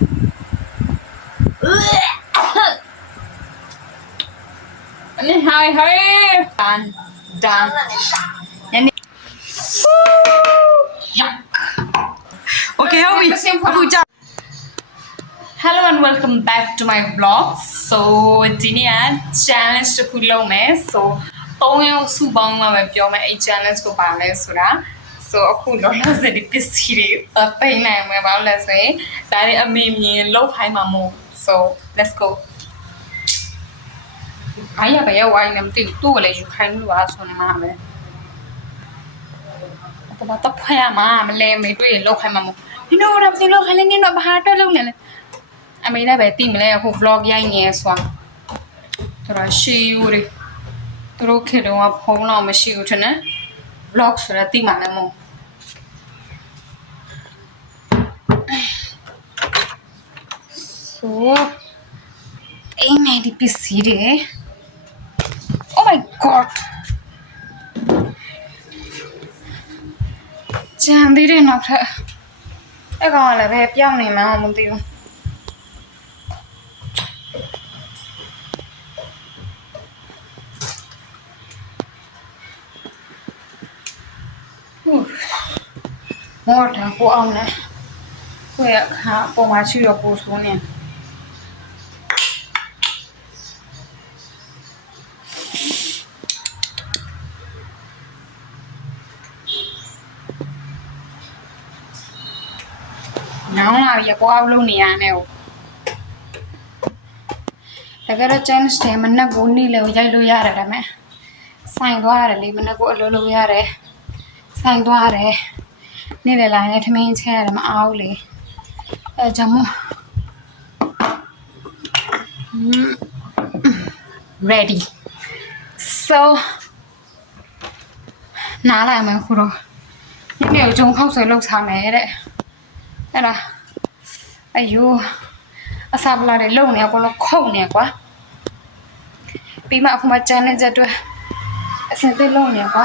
อันนี้หายเฮ้ยดันยันนี่ยักโอเคเอาอีกพูดจ้า Hello and welcome back to my vlog so ဒီနေ့က challenge တစ်ခုလုပ်မယ် so 3ယောက်စုပေါင်းမှပဲပြောမယ်အဲ့ challenge ကိုပါလဲဆိုတာ so အခုလောလောဆယ်ဒီပစ္စည်းတွေသိနိုင်မှာပါလဲဆိုရင်ဒါတွေအမေမြင်လောက်ခိုင်းမှာမို့ so let's go ဘာရပါရောဝိုင်းနေမသိဘူးသူ့ကိုလည်းယူခိုင်းလို့ပါဆိုနေမှာပဲတော့ဖွင့်ရမှာမလဲမေတွေ့ရင်လောက်ခိုင်းမှာမို့ဒီတော့တော့ဒီလောက်ခိုင်းနေတော့ဘာတော့လုံးနေလဲအမေလည်းပဲတိမလဲအခု vlog ရိုက်နေဆိုတာတော်တော်ရှေးယူတွေသူတို့ခေတုန်းကဖုန်းတော့မရှိဘူးထင်တယ် vlog ဆိုတာတိမှလည်းမဟုတ်ဆိုအိမ်မဲဒီပစ္စည်းတွေ Oh my god ကျန်သေးတယ်နောက်ထပ်အဲ့ကောင်ကလည်းပဲပြောင်းနေမှမသိဘူးမော်တာကိုအောင်နဲ့ကိုရခါပေါ်မှာရှိရပို့ဆိုးနေနောင်လာရကွာလို့နေရတယ်ဟုတ်တကယ်တော့ challenge တွေမနက်ကိုနေ့လည်းရိုက်လို့ရတယ်ဒါပေမဲ့ဆိုင်သွားရတယ်လေမနက်ကိုအလုပ်လုပ်ရတယ်ဆိုင်သွားရတယ်နေ့လည်းလာရင်ထမင်းချက်ရတယ်မအားဘူးလေအဲကြောင့်မို့ ready so နားလိုက်မယ်ခုတော့ညနေကိုဂျုံခောက်ဆွဲလုပ်စားမယ်တဲ့အဲ့ဒါအယိုးအစာပလာတွေလုံနေအကုန်လုံးခုတ်နေကွာပြီးမှအခုမှကျန်နေကြအတွက်အစင်သေးလုံနေကွာ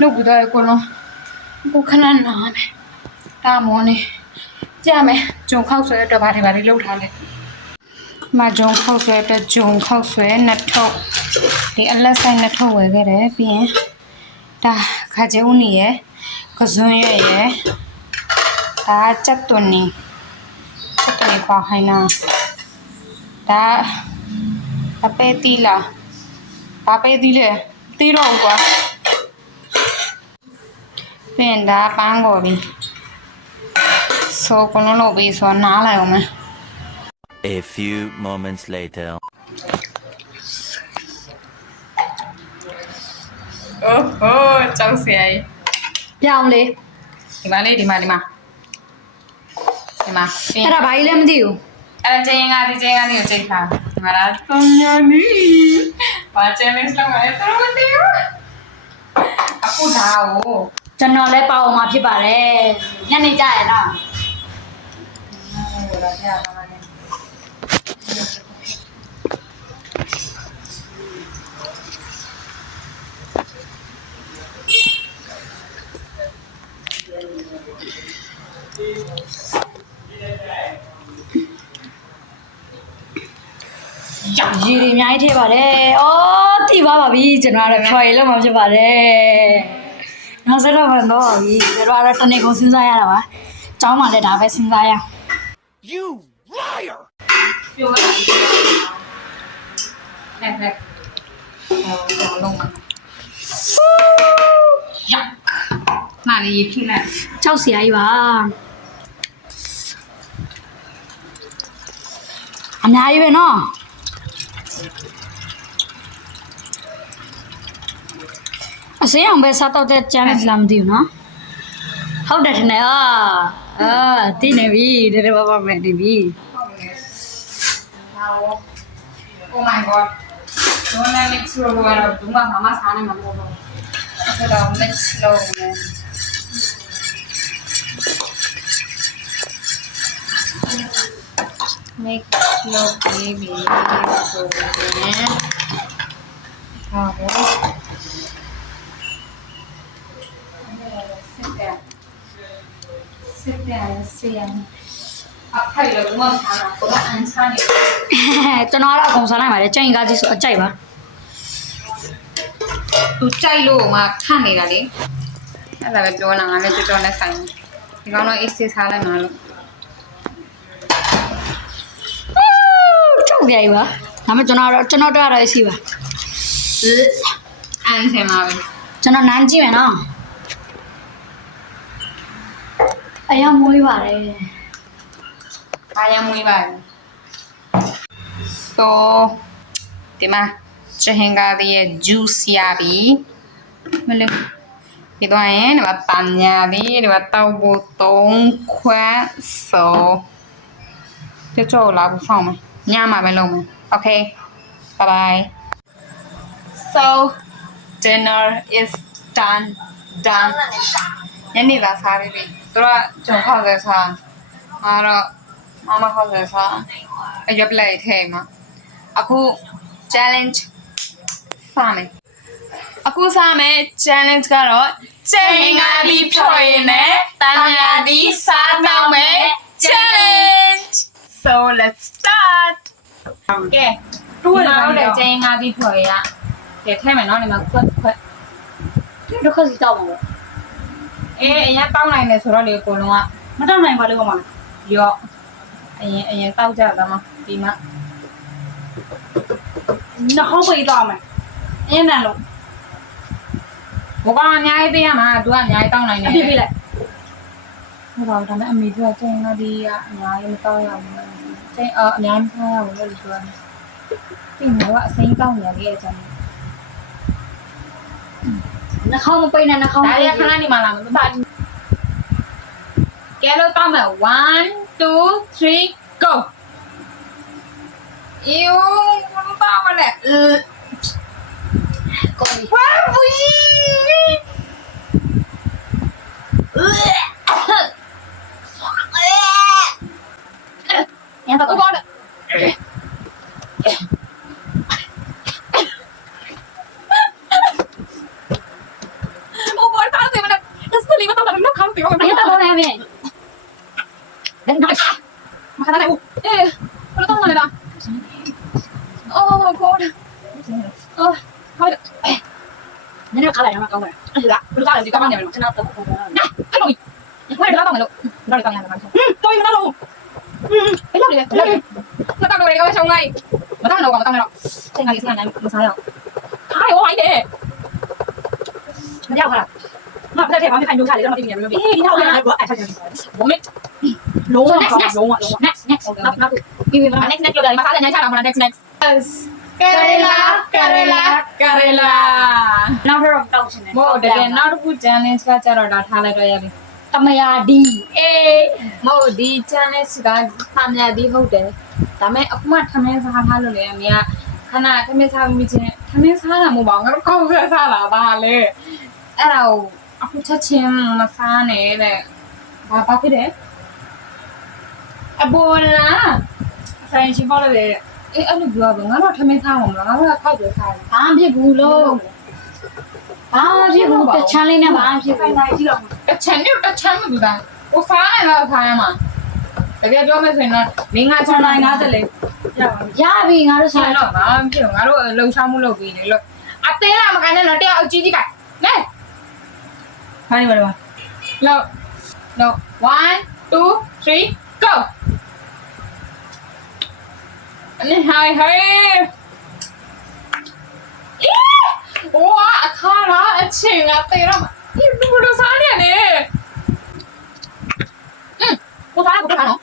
လုပ်ပြီးတော့အကုန်လုံးဘုခဏနာမယ်ဒါမောနေကြမယ်ဂျုံခောက်ဆွဲအတွက်ဘာတွေလုပ်ထားလဲမဂျုံခောက်ဆွဲအတွက်ဂျုံခောက်ဆွဲနှစ်ထုပ်ဒီအလက်ဆိုင်နှစ်ထုပ်ဝယ်ခဲ့တယ်ပြီးရင်ဒါခါကျဦးနေရယ်ကစွန်းရယ်ဒါချက်သွန်နေခွာခိုင်းတာဒါအပဲတီလာဘာပဲတီလဲတီတော့ကွာပြန်ဒါပန်းကိုပြီဆိုကလုံးလို့ပြီဆိုနားလိုက်အောင်မယ် A few moments later အိုးဟိုးကြောက်စရာကြီးပြောင်းလေဒီမှာအဲ့ဒါဘာကြီးလဲမသိဘူးအဲ့ဒါချင်းငါဒီချင်းကနေကိုချိန်ထားဒီမှာလားတုံညာနီဘာ challenge လုပ်ရလဲတော့မသိဘူးအခုဒါကိုကျွန်တော်လည်းပါအောင်မှာဖြစ်ပါတယ်ညနေကြရနော်ဟိုလာကြရမှာလေရေတွေအများကြီးထည့်ပါတယ်။အော်တိပါပါပြီကျွန်တော်လည်းဖြော်ရည်လောက်မှဖြစ်ပါတယ်။နောက်ဆက်တော့မှတော့ပါပြီ။ကျွန်တော်ကတော့တနေ့ကိုစဉ်းစားရတာပါ။ကျောင်းမှာလည်းဒါပဲစဉ်းစားရအောင် You liar ပြောရအောင်ဟဲ့ဟောလုံးမยักနားလေးဖြစ်လိုက် ။ကြောက်စရာကြီးပါ။အများကြီးပဲနော်။အစင်းအောင်ပဲစားတော့တဲ့ challenge လာမသိဘူးနော်ဟုတ်တယ်ထင်တယ်တည်နေပြီတဲ့ဘာမှမနေပြီ Oh my god don't let mix roll wala dunga mama sana mama roll so da mix roll ne mix roll baby so ne sit there ဖိုက်လို့မစားတာကိုကအန်ချာနေ ကျွန်တော်ကတော့အကုန်စားနိုင်ပါတယ်ကြိုင်ကားကြီးဆိုအကြိုက်ပါ သူကြိုက်လို့မှခန့်နေတာလေအဲ့ဒါပဲပြောနေတာငါလည်းကြောနဲ့ဆိုင်ဒီကောင်တော့အေးဆေးစားလိုက်မှာလို့ ကြောက်ကြရပါဒါမှကျွန်တော်တော့အစီပါ အန်ဆင်ပါပဲ ကျွန်တော်နမ်းကြည့်မယ်နော်အရာမွေးပါတယ် အားရမွေးပါဘူး so ဒီမှာချဟင်ကားရဲ့ juice ရပြီမလို့ဒီတော့ရင်ဒီမှာပန်းညာပြီဒီမှာတောက်ဖို့3ခွက် so ကြောလာဘူးဖောင်းမယ်ညမှာပဲလုပ်မယ် okay bye bye so dinner is done ညနေသာစားပြီသူတို့ကဂျုံခောက်ဆဲစားအားတော့မမခောက်ဆဲစားအရွက်ပလက်ထဲမှာအခု challenge စားမယ်အခုစားမယ် challenge ကတော့ကျင်းငါပြီးဖြော်ရင်နဲ့တန်မြာဒီစားတော့မယ် challenge so let's start ကဲတူရအောင်ကျင်းငါပြီးဖြော်ရကဲထဲမယ်နော်ဒီမှာခွက်ဒုက္ခစီတောက်ပါဘော အေးအရင်တောင်းနိုင်တယ်ဆိုတော့လေကိုလုံးက မတောက်နိုင်ပါလို့ကမလား ရော့အရင်တောက်ကြတာမဒီမှာ နှာခေါင်းပိတ်သွားမယ်အင်းနန်လို့ ဘကအများကြီးပေးရမှာသူကအများကြီးတောင်းနိုင်တယ် အပြစ်ပြလိုက် ဟုတ်ပါဘူးဒါပေမဲ့အမေကကျင်းငါဒီကအများကြီးမတောင်းရဘူးကျင်းအများကြီးမတောင်းရဘူးလို့ပြောတယ်ပြီးတော့အစိမ်းတောင်းနေရတဲ့အကြောင်း နှာခေါင်းမပိတ်နဲ့နှာခေါင်း ဒါရခဏနေမှလာမယ်ဘာကဲလို့တောင်းမယ်1 2 3 go ယူဘယ်လိုတောင်းမလဲကိုယ် ဝါဘူးရန်တော့ Oh God. Oh God, parang di ba na? Tapos nalimat ako namin kampi. Ayun ako namin. Then nice. Makata na. Wala tong nalala. Oh God. Oh, hold. Then yung kalay naman ako. Ano ba? Wala ka, hindi ka man naman. Sinato ko. Na, ano ni? Wala ka tong nalo. Wala ka yan naman. Toy mo na lo. Ay, love it. Love it. Matang na ka siya ngay. Matang na ako. Say nga isa na masaya. Ay, oh, ay de. မကြောက်ခါမဖက်ထဲမှာမခိုင်လို့ခါလေတော့မသိဘူးလေအေးဒီနောက်လည်းတော့အဲ့ဆက်ချက် Moment. လုံးဝလုံးဝ nextနောက်ပြီးပြီမ Next next ပြောတယ်မစားတဲ့ညချတာမလား next next. Karela. နောက်တော့တောက်ချင်တယ် မို့တကယ်နောက်တစ်ခု challenge ကကြတော့ဒါထားလိုက်တော့ရပြီ တမယာဒီအေး မို့ဒီ challenge ကဖာမြဒီဟုတ်တယ်ဒါမဲ့အခုမှထမင်းစားထားလို့လေအမေကခဏထမင်းစားမိချင်းထမင်းစားတာမဟုတ်ပါဘူးငါတို့ကောက်ဆက်စားလာပါလေအဲ့ဒါကိုအခုချက်ချင်းမစားနဲ့တဲ့ဘာဖြစ်တယ်အဘောလားဆိုင်ချင်းပေါ့လေအေးအဲ့လိုပြောပါငါတို့ထမင်းစားမှာမလားငါတို့ကခောက်ကြစားတယ် ဘာမှဖြစ်ဘူးလို့ဘာမှဖြစ်ဘူးတချမ်းလေးနဲ့ဘာမှဖြစ်ဘူး ကြည့်တော့တစ်ချမ်းနဲ့တစ်ချမ်းမပြီးပါဟိုစားနေတော့စားရမှာတကယ်ပြောမယ်ဆိုရင်တော့5 ချမ်းတိုင်း50လေရပြီငါတို့ ဆိုင် ဆိုင် တော့ငါမဖြစ်ဘူးငါတို့လှုပ်ရှားမှုလုပ်ပြီးလေလို့အသေးလာမကန်နဲ့တော့တယောက်အကြီးကြီးကနဲခိုင်းပါတော့လို့1 2 3 go အနေဟိုင်ဟိုင်ဝါအခါရာအချင်းကတေးတော့ဒီလူလိုစားနေလေကိုစားကိုထားနော်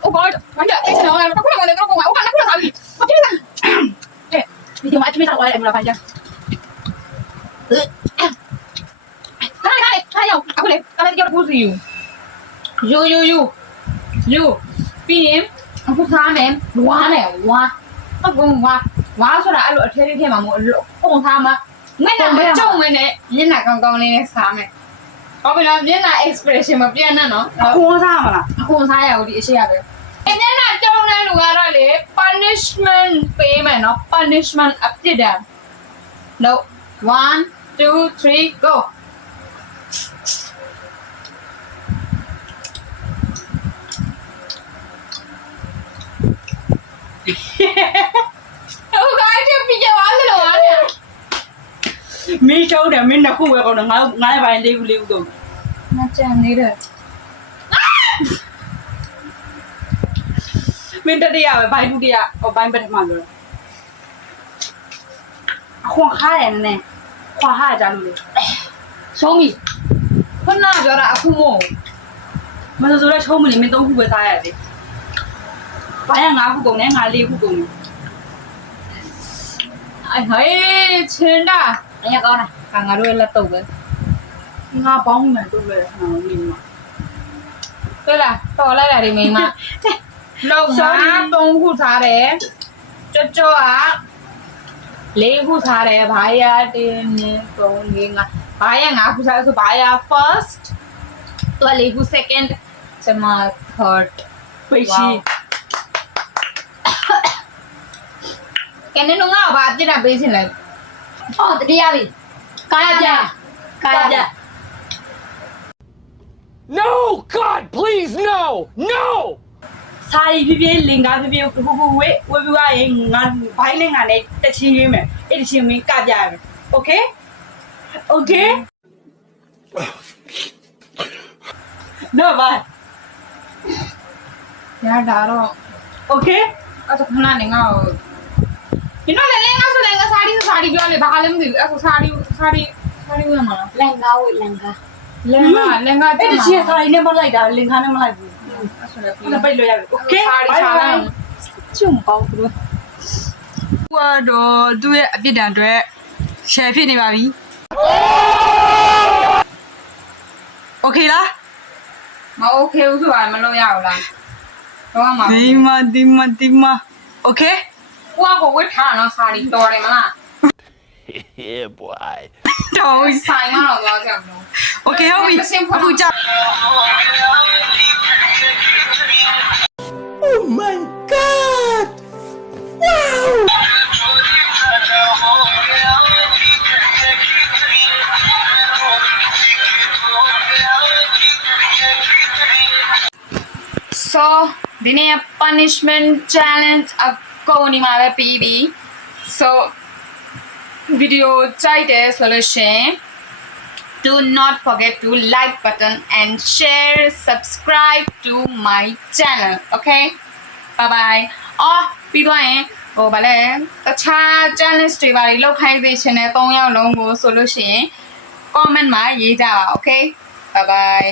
Oh God, manda, ese no, no puedo poner como agua, no puedo salir. ¿Por qué? Mi mamá me sacó de la falla. Ay, aku le, kalau dia pun you. You. Pin, aku sama, wah ne, wah. Aku wah sudah alu akhirnya dia mamu, kong sama. Mana jauh mana, ni nak kong ni sama. ဘာဖြစ်လဲမျက်နှာ expression မပြတ်နဲ့နော် ခွန်စားမလား အခုစားရဘူးဒီအရှိရပဲမျက်နှာကျုံတဲ့လူကတော့လေ punishment ပေးမယ်နော် punishment အပြစ်ဒဏ် No 1 2 3 go ရှုံးတယ်မင်းနှစ်ခုပဲကောင်းတယ်ငါလည်းပိုင်းလေးခုတော့ ငါကြံနေတယ် မင်းတတိယပဲဘိုင်းဒုတိယဟိုဘိုင်းပထမလို့ခွန်ခါရတယ်နည်းခွာဟာကြလို့လေရှုံးပြီ ခုနပြောတာအခုမို့ မဆိုတော့ချုံးမနေမင်း3ခုပဲစားရတယ်ဘာရ5ခုကုန်နဲ့ငါ4ခုကုန်တယ် အဲ့ဟဲ့ချင်းတာ အရင်ကောင်းတာ ငါတို့ရဲ့လက်တော့ပဲ ငါပေါင်းမှန်တို့ပဲဟောနေမှာ တွေ့လားတော်လိုက်တာဒီမိမလောက်ငါ3ခုစားတယ်ကြောက4ခုစားတယ်ဘာရ1 2 3 4 5ဘာရ5ခုစားဆိုဘာရ first ตัว4ခု second ကျမ third ပိတ်ရှိ ကဲနေတော့ငါဘာအပြစ်တာပေးချင်လဲ ဟောတတိယပြီကာယပြကာယပြ No! God, please, no! No! စာရီပြပြလင်ကားပြပြခုဝေးပြီးွားရင်ငါဘိုင်းနဲ့ငါနဲ့တချင်းရင်းမယ်အဲ့တချင်းမင်းကပြရမယ်โอเคโอเคနော်ဘာ ရတာတော့ โอเค အဲ့ဒါခဏနေငါ့ကိုဒီတော့လည်းငါဆိုလည်းငါစာရီပြောလေဘာလည်းမသိဘူးအဲ့ဒါစာရီဝင်မှာလား လင်ကားဝေးလင်ကား လင်ကအဲ့ တက် တ မှာ ချင်းစာရီနဲ့မလိုက်တာလင်ကားနဲ့မလိုက်ဘူး အဲ့ဆိုလည်း အဲ့ဒါပိတ်လို့ရပြီโอเค စာရီချလာကျုံပေါသူတို့ တော့သူ့ရဲ့အပြစ်ဒဏ်တွေ share ဖြစ်နေပါပြီโอเคလား မโอเคဘူးဆိုတာမလုပ်ရဘူးလားတော့မှာ ဒီမโอเค ကိုကဝတ်ထားတော့စာရီတော်တယ်မလား Yeah, boy. တော့ ဆိုင်မှာတော့သွားကြအောင် โอเคဟုတ်ပြီအခုကြောက် Oh my God! Wow! so ဒီနေ့ punishment challenge အကုန်ဒီမှာပဲပြီးပြီ so video ကြိုက်တယ်ဆိုလို့ရှိရင် do not forget to like button and share subscribe to my channel okay bye bye အော်ပြီးတော့ရင်ဟိုဗာလဲတခြား challenge တွေပါလောက်ခိုင်းစေချင်တဲ့3ယောက်လုံးကိုဆိုလို့ရှိရင် comment မှာရေးကြပါ okay bye bye